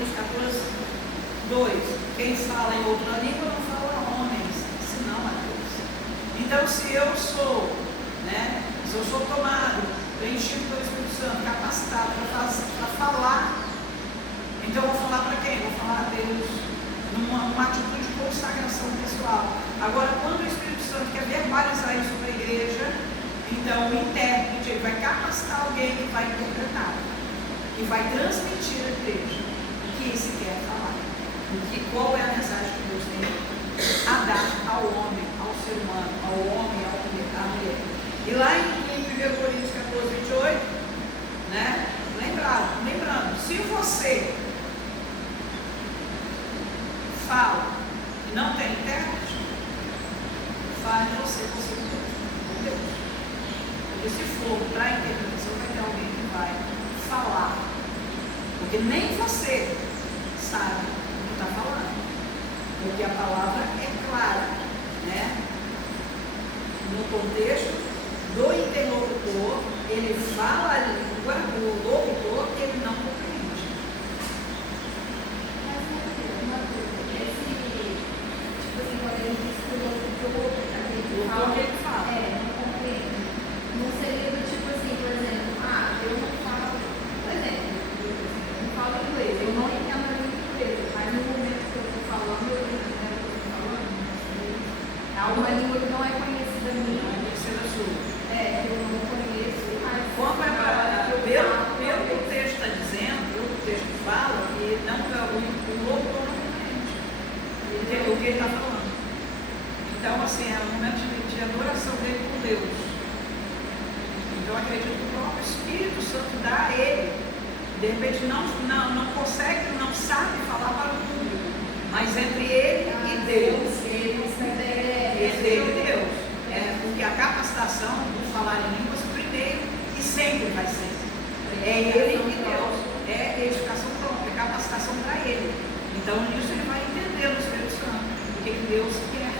Coríntios 14, 2. Quem fala em outra língua não fala a homens, senão a Deus. Então, se eu sou, se eu sou tomado, preenchido pelo Espírito Santo, capacitado para falar, então eu vou falar para quem? Vou falar a Deus, numa atitude de consagração pessoal. Agora, quando o Espírito Santo quer verbalizar isso para a igreja, então o intérprete ele vai capacitar alguém que vai interpretar, e vai transmitir à igreja o que se quer falar, qual é a mensagem que Deus tem a dar ao homem, ao ser humano, ao homem, à mulher. E lá em 1 Coríntios 14, 28, lembrando, se você fala e não tem intérprete, faz você com Deus. Porque se for para a interpretação, vai ter alguém que vai falar. Porque nem você sabe o que está falando. Porque a palavra é clara, no contexto do interlocutor, ele fala a língua do locutor que ele não compreende. Quando ele diz que o locutor, O que ele fala? não compreende. Não seria do tipo assim, por exemplo, eu não falo, por exemplo, eu não falo inglês, eu não entendo a língua inglesa, mas no momento que eu estou falando, eu entendo o que eu estou falando. Uma língua que não é conhecida minha. Não é conhecida sua. Que eu não conheço, mas. Como é para. Pelo que o texto está dizendo, pelo que o texto fala, que o locutor não compreende o que ele está falando. Então, assim, é um momento de adoração dele com Deus. Então, eu acredito que o próprio Espírito Santo dá a ele. De repente, não consegue, não sabe falar para o público, mas entre ele e Deus. Entre ele e Deus. Porque a capacitação do falar em línguas, primeiro e sempre vai ser. É ele e Deus. É edificação própria, capacitação para ele. Então, nisso ele vai entender no Espírito Santo o que Deus quer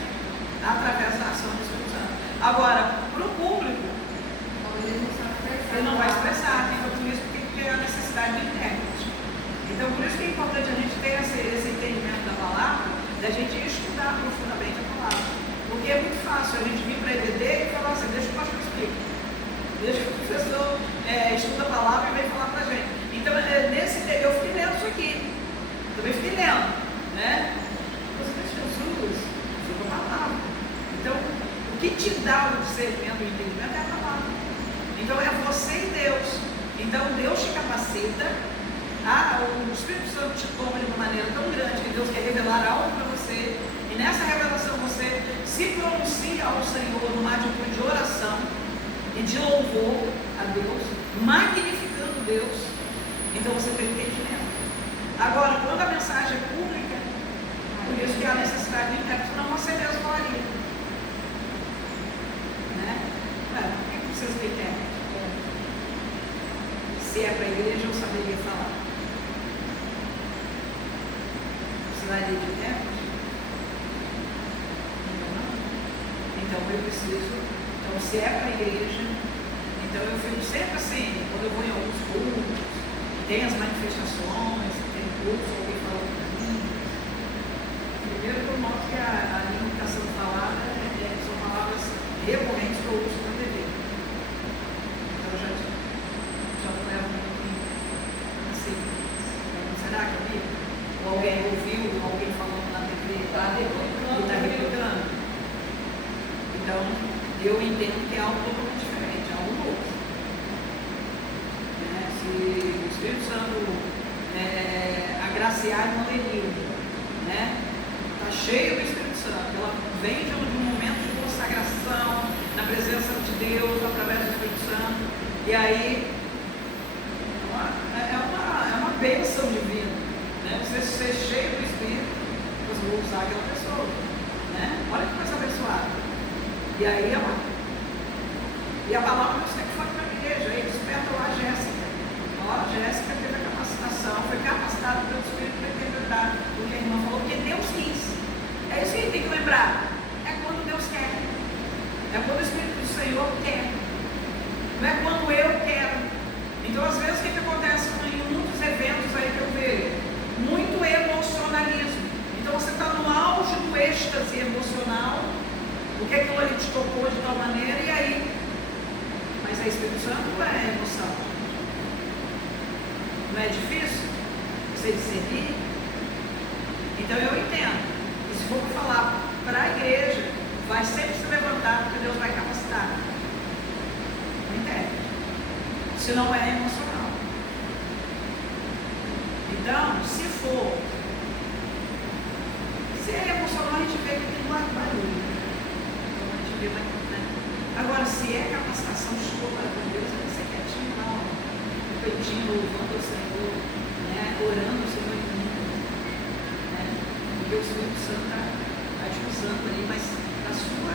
através da ação do Espírito Santo. Agora, para o público, ele não vai expressar, então por isso que tem a necessidade de intérprete. Então, por isso que é importante a gente ter esse entendimento da palavra, da gente estudar profundamente a palavra. Porque é muito fácil a gente vir para a EBD e falar assim, deixa o pastor explicar. Deixa que o professor estuda a palavra e vem falar para a gente. Então, eu fiquei lendo isso aqui. Também fiquei lendo, Jesus, fica a palavra. Então, o que te dá o discernimento e o entendimento é a palavra. Então, é você e Deus. Então, Deus te capacita, o Espírito Santo te toma de uma maneira tão grande que Deus quer revelar algo para você. E nessa revelação você se pronuncia ao Senhor numa atitude de oração e de louvor a Deus, magnificando Deus. Então, você tem entendimento. Agora, quando a mensagem é pública, por isso que há necessidade de intérprete, não você mesmo falaria. Por que vocês têm intérprete? Se é para a igreja, eu saberia falar. Precisaria de intérprete? Não. Então, eu preciso. Então, se é para a igreja, então eu fico sempre assim, quando eu vou em alguns cultos, tem as manifestações, tem cultos, alguém falando para mim. Primeiro que eu noto que a língua que está sendo falada são palavras recorrentes que eu uso na TV. Então eu já não levo muito assim. Será que eu vi? Ou alguém ouviu alguém falando na TV e está replicando? Então eu entendo que é algo totalmente diferente, é algo novo. Se o Espírito Santo agraciar e maneirinho, está cheio do Espírito Santo, ela vem de um momento de consagração na presença de Deus através do Espírito Santo, e aí é uma bênção divina, você ser cheio do Espírito, você vai usar aquela pessoa, olha que coisa abençoada. E aí e a palavra você que foi para a igreja, aí desperta lá a Jéssica. A Jéssica teve a capacitação, foi capacitada pelo Espírito para interpretar o que a irmã falou, porque Deus quis. É isso que a gente tem que lembrar. É quando Deus quer. É quando o Espírito do Senhor quer. Não é quando eu quero. Então, às vezes, o que acontece em muitos eventos aí que eu vejo? porque aquilo ali te tocou de tal maneira, e aí? Mas é Espírito Santo ou é emoção? Não é difícil você discernir? Então eu entendo. E se for falar para a igreja, vai sempre se levantar, porque Deus vai capacitar. Não entende? Se não é emocional. Então, se for, se é emocional, a gente vê que tem um barulho. Então a gente vê mais, né? Agora, se é capacitação sua para com Deus, é você quietinho, não. Repetindo, louvando o Senhor, né? Orando o Senhor em mim, né? Porque o Espírito Santo está te usando ali, mas na sua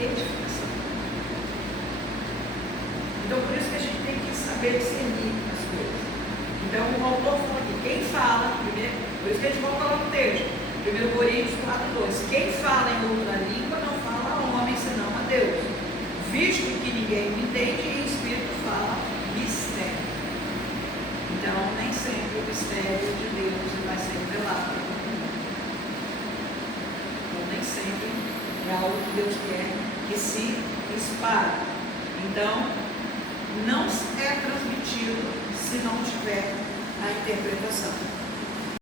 edificação. Então, por isso que a gente tem que saber discernir as coisas. Então, o autor falou aqui, quem fala, primeiro, por isso que a gente volta lá no texto, 1 Coríntios 4:2, quem fala em outra língua não fala a homem, senão a Deus, visto que ninguém o entende e o Espírito fala mistério. Então, nem sempre o mistério de Deus vai ser revelado. Então, nem sempre é algo que Deus quer que se espalhe. Então, não é transmitido se não tiver a interpretação.